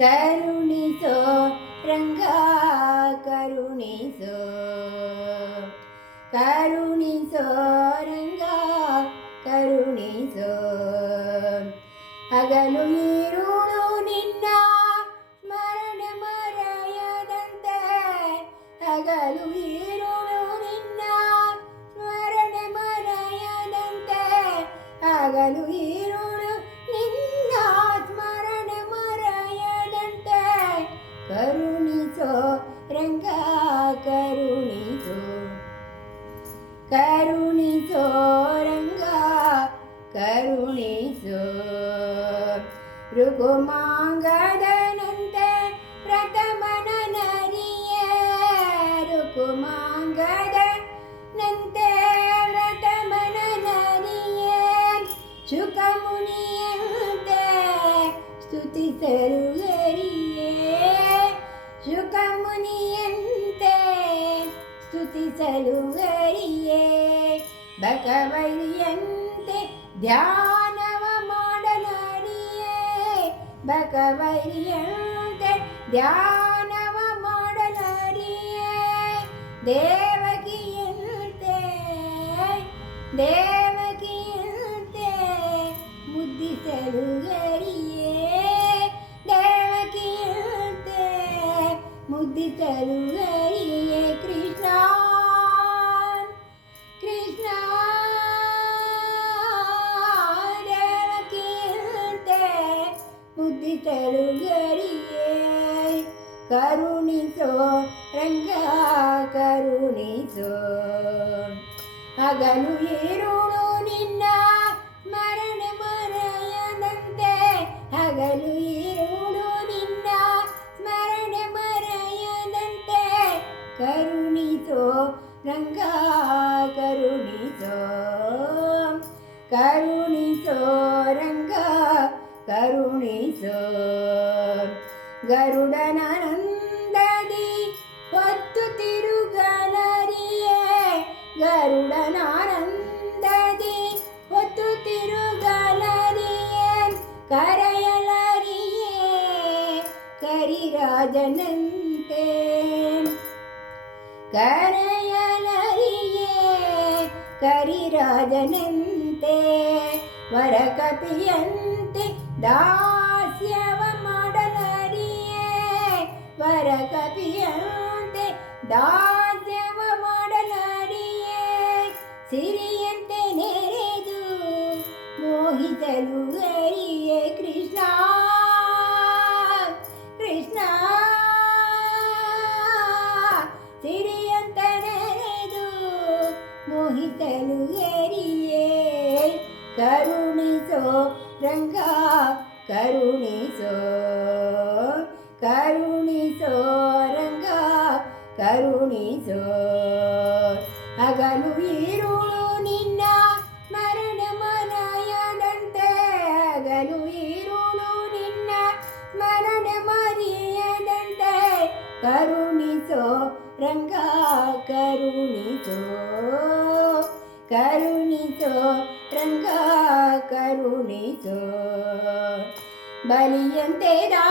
കരുണിസോ രംഗരുണിസോ കരുണിസോ രംഗ കരുണിസോ അകലു ഇരുളു നിന്ന സ്മരണ മറയതന്തെ അകലു ഇരുളു നിന്ന സ്മരണ മറയതന്തെ അകലു ഇരു करुणीसो रङ्गा करुणीसो रुकुमाङ्गदनन्ते प्रथमननीय रुकुमाङ्गद नन्ते प्रथमननीय सुखमुनीयते स्तुतिसरु ಸಲುಗರಿಯೇ ಬಕವೈರಿಯಂತೆ ಧ್ಯಾನವ ಮಾಡಲಾಡಿಯೇ ಬಕವೈರಿಯಂತೆ ಧ್ಯಾನವ ಮಾಡಲಾಡಿಯೇ ದೇವಕಿಯಂತೆ ದೇವಕಿಯಂತೆ ಬುದ್ಧಿ ಸಲುಗರಿಯೇ ದೇವಕಿಯಂತೆ ಮುದ್ದಿ ಸಲು ಕರುಣಿಸೋ ರಂಗ ಕರುಣಿಸೋ ಹಗಲು ಏರುಳು ನಿನ್ನ ಮರಣ ಮರೆಯದಂತೆ ಹಗಲು ಏರುಳು ನಿನ್ನ ಮರಣ ಮರೆಯದಂತೆ ಕರುಣಿಸೋ ರಂಗ ಕರುಣಿಸೋ ಕರುಣಿಸೋ ರಂಗ ಕರುಣಿಸೋ ಗರುಡನಂದದಿ ಹೊತ್ತು ತಿರುಗಲರಿಯೇ ತಿರುಗನರಿಯೇ ಹೊತ್ತು ತಿರುಗಲರಿಯೇ ಕರೆಯಲರಿಯೇ ಕರಿರಾಜನಂತೆ ಕರೆಯಲರಿಯೇ ಕರಿರಾಜನಂತೆ ವರಕಪಿಯಂತೆ ದಾಸ್ಯವ ದಾಸ್ಯ ಪರಕಪಿಯಂತೆ ದಾಸ್ಯವ ಮಾಡಲಾರಿಯೇ ಸಿರಿಯಂತೆ ನೆರೆದು ಮೋಹಿತಲು ಅರಿಯೇ ಕೃಷ್ಣ ಕೃಷ್ಣ ಸಿರಿಯಂತೆ ನೆರೆದು ಮೋಹಿತಲು ಅರಿಯೇ ಕರುಣಿಸೋ ರಂಗ ಕರುಣಿಸೋ ಕರು சோரங்கா கருணி சோர் அகலு நின்னா மரண மனையதந்தே அகலு நின்னா மரண மரியதந்தே கருணி சோரங்கா கருணி கருணிதோ ரங்கா கருணிதோ பலியந்தேதா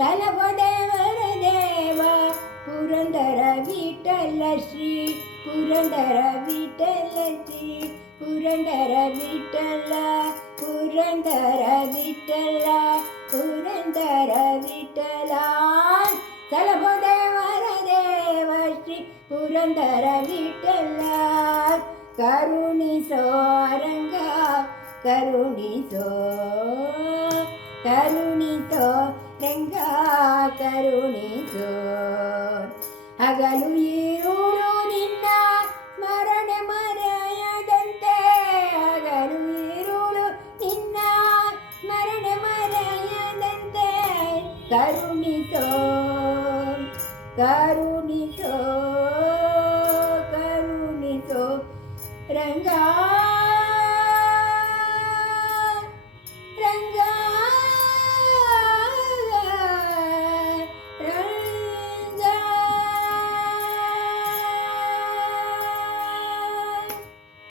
கலபதேவர தேவா புரந்தர வீட்டல்ல ஸ்ரீ புரந்தர வீட்டல்ல ஸ்ரீ புரந்தர வீட்டல்ல புரந்தர வீட்டல்ல புரந்தர வீட்டலான் கலபதேவர தேவா ஸ்ரீ புரந்தர வீட்டல்ல கருணி சோரங்கா கருணி சோ கருணி சோ ಂಗಾ ಕೊ ಅಗಲು ಮರಣ ಮರೆಯ ದಂತೆ ಅಗಲೂ ನಿನ್ನ ಮರಣ